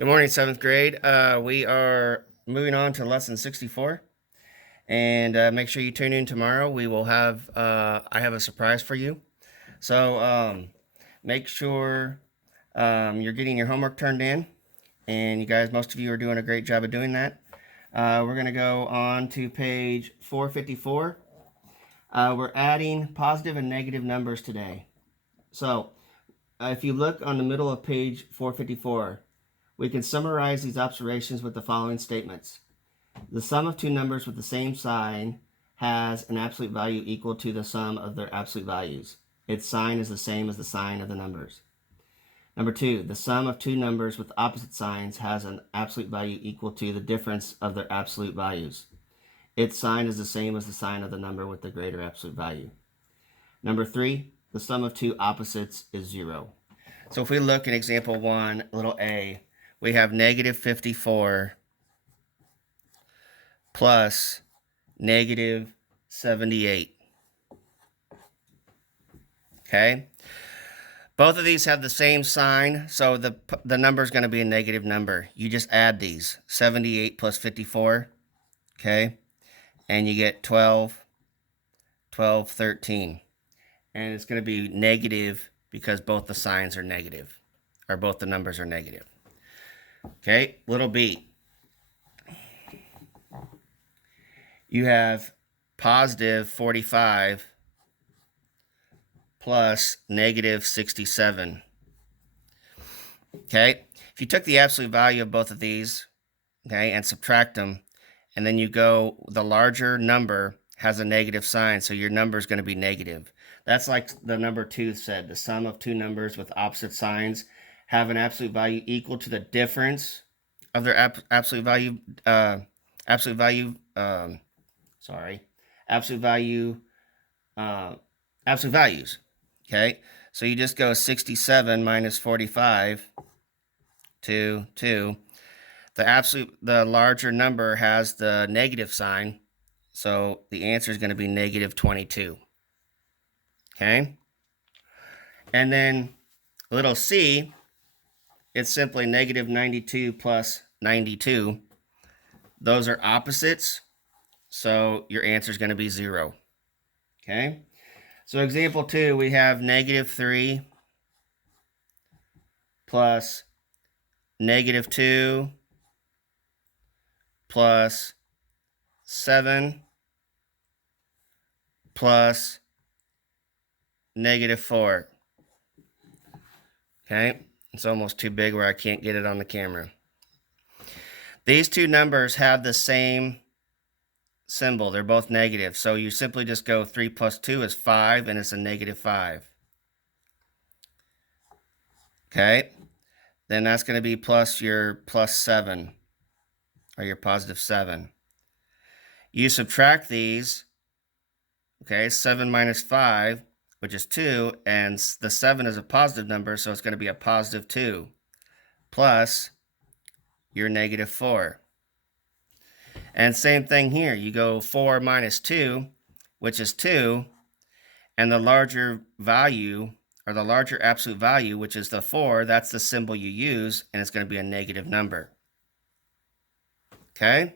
Good morning, 7th grade. We are moving on to lesson 64. And make sure you tune in tomorrow. We will have, I have a surprise for you. So make sure you're getting your homework turned in. And you guys, most of you are doing a great job of doing that. We're going to go on to page 454. We're adding positive and negative numbers today. So if you look on the middle of page 454, we can summarize these observations with the following statements. The sum of two numbers with the same sign has an absolute value equal to the sum of their absolute values. Its sign is the same as the sign of the numbers. Number two, the sum of two numbers with opposite signs has an absolute value equal to the difference of their absolute values. Its sign is the same as the sign of the number with the greater absolute value. Number three, the sum of two opposites is 0. So if we look at example 1, little a, we have negative 54 plus negative 78. Okay? Both of these have the same sign, so the number is going to be a negative number. You just add these, 78 plus 54, okay? And you get 12, 12, 13. And it's going to be negative because both the signs are negative, or both the numbers are negative. Okay, little b. You have positive 45 plus negative 67. Okay, if you took the absolute value of both of these, okay, and subtract them, and then you go, the larger number has a negative sign, so your number is going to be negative. That's like the number 2 said, the sum of two numbers with opposite signs have an absolute value equal to the difference of their absolute value values. Okay, so you just go 67 minus 45 to 2. The larger number has the negative sign, so the answer is going to be negative 22. Okay, and then little c, it's simply negative 92 plus 92. Those are opposites, so your answer is going to be 0. Okay, so example 2, we have negative 3 plus negative 2 plus 7 plus negative 4. Okay, it's almost too big where I can't get it on the camera. These two numbers have the same symbol. They're both negative. So you simply just go 3 plus 2 is 5, and it's a negative 5. Okay, then that's going to be plus your plus 7, or your positive 7. You subtract these, okay, 7 minus 5, which is 2, and the 7 is a positive number, so it's going to be a positive 2, plus your negative 4. And same thing here. You go 4 minus 2, which is 2, and the larger value, or the larger absolute value, which is the 4, that's the symbol you use, and it's going to be a negative number. Okay?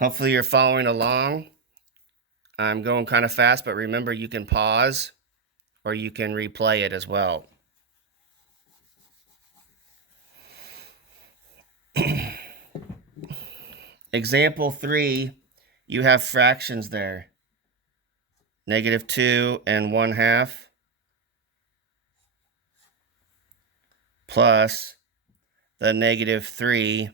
Hopefully you're following along. I'm going kind of fast, but remember you can pause or you can replay it as well. Example 3, you have fractions there. Negative 2 and 1/2 plus the negative 3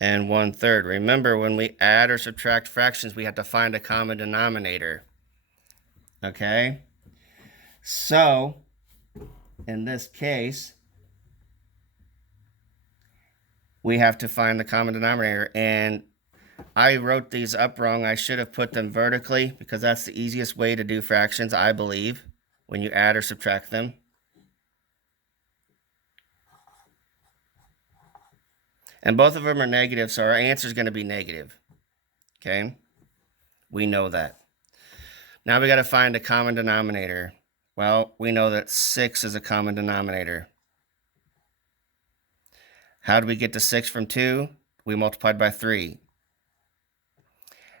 and 1/3. Remember, when we add or subtract fractions, we have to find a common denominator. Okay? So, in this case, we have to find the common denominator. And I wrote these up wrong. I should have put them vertically because that's the easiest way to do fractions, I believe, when you add or subtract them. And both of them are negative, so our answer is going to be negative. Okay? We know that. Now we got to find a common denominator. Well, we know that 6 is a common denominator. How do we get to 6 from 2? We multiplied by 3.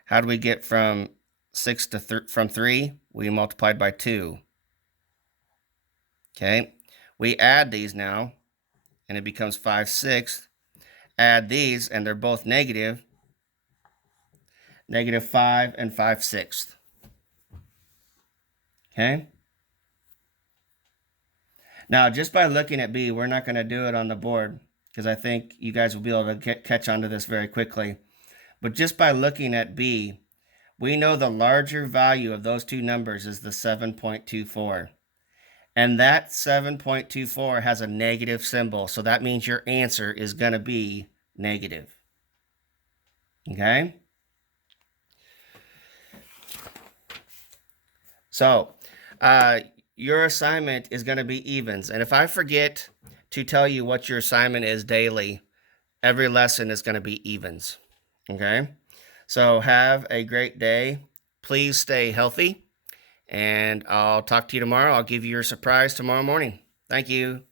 How do we get from 6 to from 3? We multiplied by 2. Okay, we add these now, and it becomes 5/6. Add these, and they're both negative. -5 and 5/6. Okay. Now, just by looking at B, we're not going to do it on the board because I think you guys will be able to catch on to this very quickly. But just by looking at B, we know the larger value of those two numbers is the 7.24. And that 7.24 has a negative symbol. So that means your answer is going to be negative. Okay? So, your assignment is going to be evens. And if I forget to tell you what your assignment is daily, every lesson is going to be evens. Okay? So have a great day. Please stay healthy. And I'll talk to you tomorrow. I'll give you your surprise tomorrow morning. Thank you.